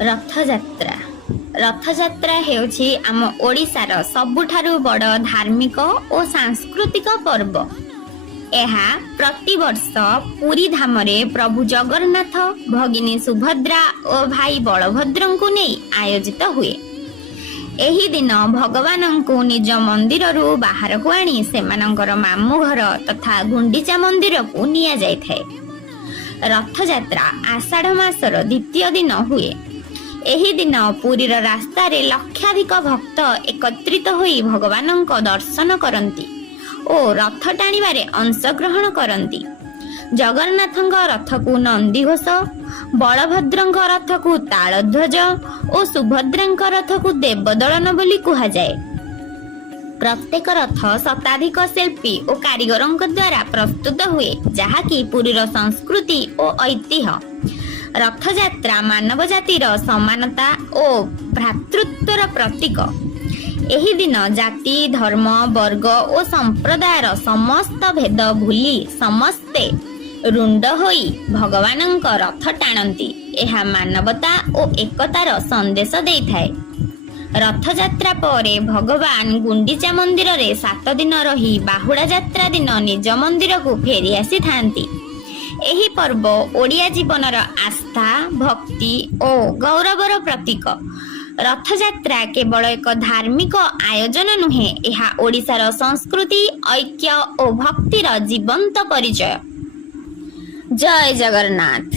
ରଥଯାତ୍ରା ରଥଯାତ୍ରା ହେଉଛି ଆମ ଓଡ଼ିଶାର ସବୁଠାରୁ ବଡ଼ ଧାର୍ମିକ ଓ ସାଂସ୍କୃତିକ ପର୍ବ। ଏହା ପ୍ରତିବର୍ଷ ପୁରୀ ଧାମରେ ପ୍ରଭୁ ଜଗନ୍ନାଥ, ଭଗିନୀ ସୁଭଦ୍ରା ଓ ଭାଇ ବଳଭଦ୍ରଙ୍କୁ ନେଇ ଆୟୋଜିତ ହୁଏ। ଏହି ଦିନ ଭଗବାନଙ୍କୁ ନିଜ ମନ୍ଦିରରୁ ବାହାରକୁ ଆଣି ସେମାନଙ୍କର ମାମୁଁ ଘର ତଥା ଗୁଣ୍ଡିଚା ମନ୍ଦିରକୁ ନିଆଯାଇଥାଏ। ରଥଯାତ୍ରା ଆଷାଢ଼ ମାସର ଦ୍ୱିତୀୟ ଦିନ ହୁଏ। ଏହି ଦିନ ପୁରୀର ରାସ୍ତାରେ ଲକ୍ଷାଧିକ ଭକ୍ତ ଏକତ୍ରିତ ହୋଇ ଭଗବାନଙ୍କ ଦର୍ଶନ କରନ୍ତି ଓ ରଥ ଟାଣିବାରେ ଅଂଶଗ୍ରହଣ କରନ୍ତି। ଜଗନ୍ନାଥଙ୍କ ରଥକୁ ନନ୍ଦିଘୋଷ, ବଳଭଦ୍ରଙ୍କ ରଥକୁ ତାଳଧ୍ୱଜ ଓ ସୁଭଦ୍ରାଙ୍କ ରଥକୁ ଦେବଦଳନ ବୋଲି କୁହାଯାଏ। ପ୍ରତ୍ୟେକ ରଥ ଶତାଧିକ ଶିଳ୍ପୀ ଓ କାରିଗରଙ୍କ ଦ୍ୱାରା ପ୍ରସ୍ତୁତ ହୁଏ, ଯାହାକି ପୁରୀର ସଂସ୍କୃତି ଓ ଐତିହ୍ୟ। ରଥଯାତ୍ରା ମାନବ ଜାତିର ସମାନତା ଓ ଭ୍ରାତୃତ୍ୱର ପ୍ରତୀକ। ଏହି ଦିନ ଜାତି, ଧର୍ମ, ବର୍ଗ ଓ ସମ୍ପ୍ରଦାୟର ସମସ୍ତ ଭେଦ ଭୁଲି ସମସ୍ତେ ରୁଣ୍ଡ ହୋଇ ଭଗବାନଙ୍କ ରଥ ଟାଣନ୍ତି। ଏହା ମାନବତା ଓ ଏକତାର ସନ୍ଦେଶ ଦେଇଥାଏ। ରଥଯାତ୍ରା ପରେ ଭଗବାନ ଗୁଣ୍ଡିଚା ମନ୍ଦିରରେ 7 ଦିନ ରହି ବାହୁଡ଼ା ଯାତ୍ରା ଦିନ ନିଜ ମନ୍ଦିରକୁ ଫେରି ଆସିଥାନ୍ତି। ଏହି ପର୍ବ ଓଡ଼ିଆ ଜୀବନର ଆସ୍ଥା, ଭକ୍ତି ଓ ଗୌରବର ପ୍ରତୀକ। ରଥଯାତ୍ରା କେବଳ ଏକ ଧାର୍ମିକ ଆୟୋଜନ ନୁହେଁ, ଏହା ଓଡ଼ିଶାର ସଂସ୍କୃତି, ଐକ୍ୟ ଓ ଭକ୍ତିର ଜୀବନ୍ତ ପରିଚୟ। ଜୟ ଜଗନ୍ନାଥ।